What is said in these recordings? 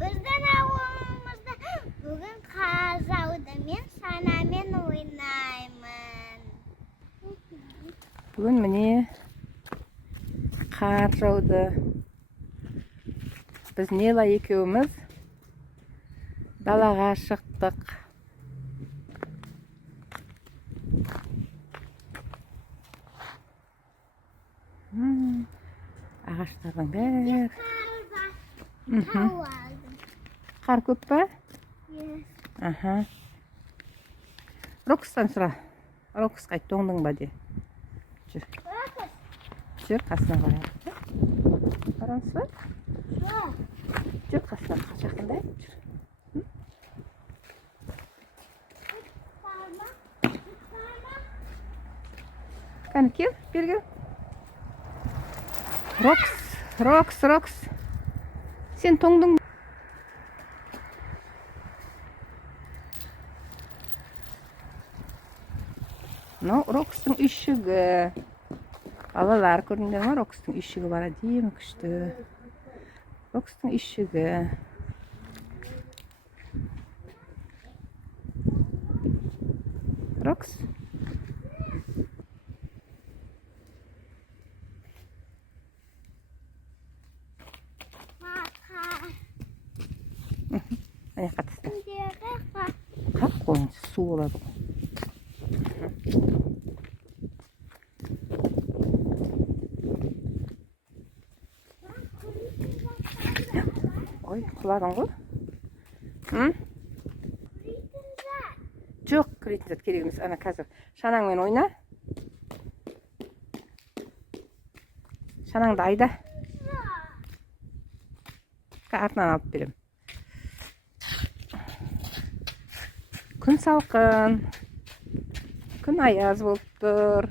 Біздің ауылымызда бүгін қар жауды. Мен санамен ойнаймын. Бүгін міне қар жауды. Біз Нела екеуміз далаға шықтық. Ағаштардың бәрі. Тау алдым. Қар көп па? Yes. Аха. Рокстан сұра. Роксқа айт, тоңдың ба де. Жүр. Жүр, қасына барайық. Барамыз ба? Жүр, қасына жақындай. Жүр. Қане, кел, бері кел. Рокс. Сен тоңдың. Мынау Рокстың үйшігі. Балалар көрдіңдер ме? Рокстың үйшігі бар, әдемі күшті. Рокстың үйшігі. Рокс. Ане қатысты. Қақ қойын, су болады ғой. Ой, құладың ғой. Жоқ, кіретін зат керек емес. Ана қазір шанаңмен ойна. Шанаңды айда. Артынан алып берем. Күн салқын. Күн аяз болып тұр.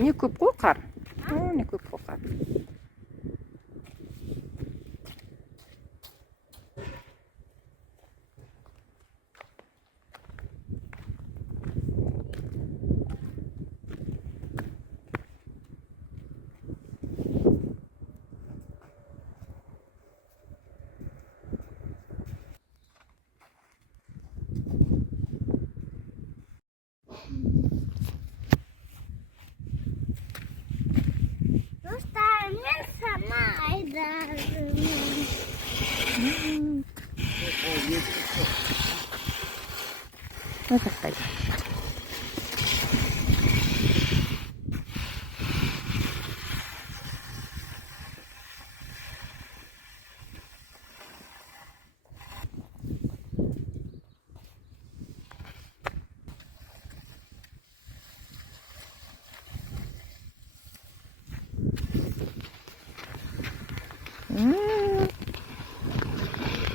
Не көп қой қар. Не көп қой қар. Мен сама айдадым. Тастайды.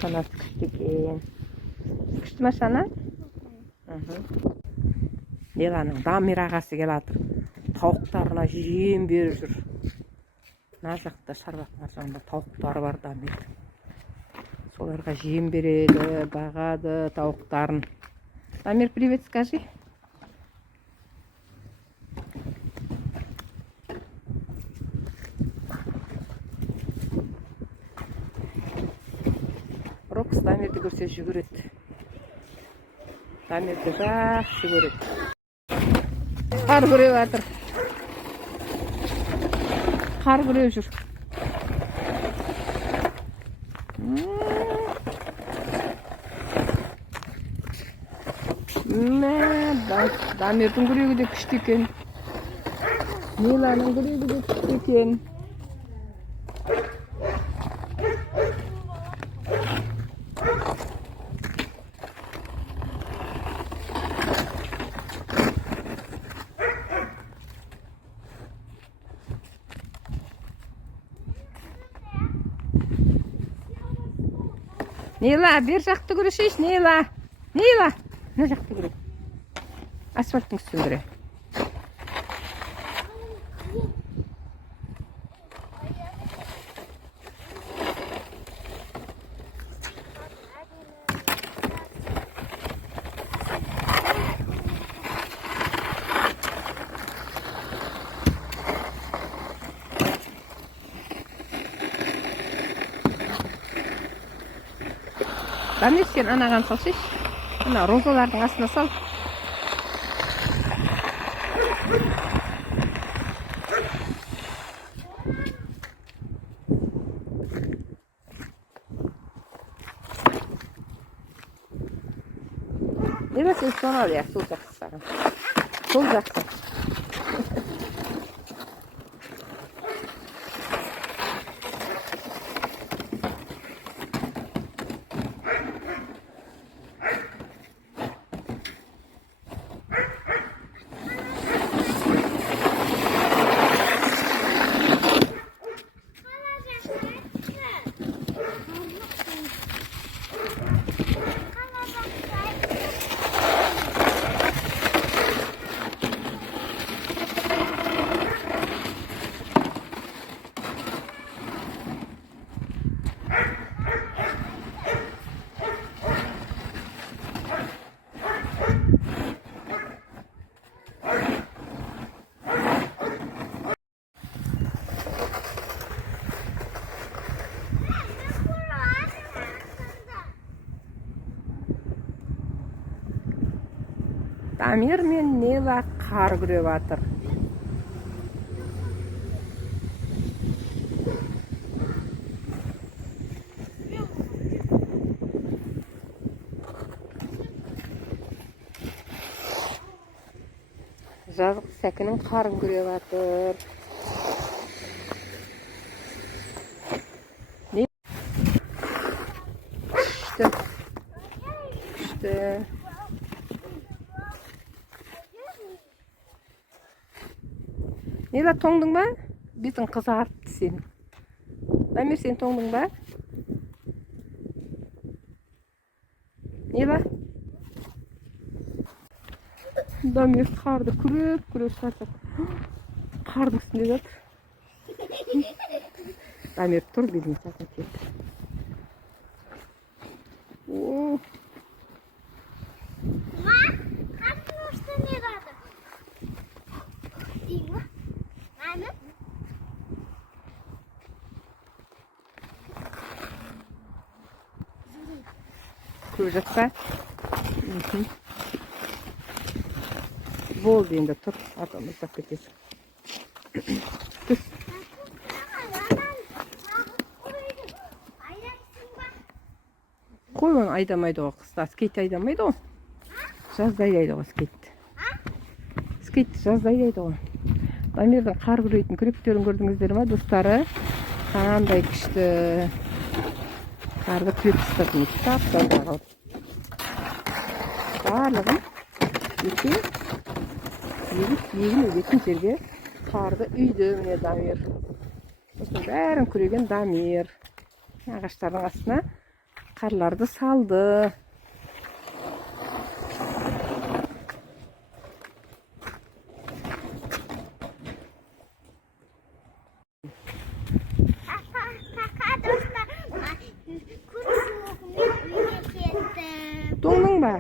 Шанасы күшті екен. Күшті ма шана? Неланың Дамир ағасы келе жатыр. Тауықтарына жем беріп жүр. Мына жақта шарбақтың аржағында тауықтары бар Дамир. Соларға жем береді, бағады тауықтарын. Дамир, привет скажи. Рокс Дамирді көрсе жүгіреді. Дамирді жақсы көреді. Қар күреп жатыр. Қар күреп жүр. Дамирдің күрегі де күшті екен. Неланың күрегі де күшті екен. Нейла, бер жақты күресейші, Нейла. Нейла, мына жақты күре. Асфальттың үстін күре. Дамир, сен анаған салсайшы. Ана розалардың астына сал. Нейла, сен соны ал, сол жақсы саған. Сол жақсы. Дамир мен Нейла қар күреп жатыр. Жазық Сәкінің қарын күреп жатыр. Күшті. Күшті. Нейла, тоңдың ба? Бетің қызартты сен. Дамир, сен тоңдың ба? Нейла? Дамир қарды күреп сартып. Қардың үстінде жатыр. Дамир, тұр, бетің сатын кетті. Қардың үстіне жатыр. Дейін ба? Көріп жатса? Болды енді, тұр. Атам ұстап кетесің. Түс. Қой, оны айдамайды ғой, қыста. Скейт айдамайды ғой. Жазда айдайды ғой скейтті. Скейтті жазда айдайды ғой. Дамирдің қар күрейтін күректерін көрдіңіздер ма, достары? Қандай күшті. Қарды күреп тастадым, тап-таза қалып. Барлығын егін егетін жерге қарды үйді, міне Дамир. Осының бәрін күреген Дамир. Ағаштардың астына қарларды салды. Тоңдың ба?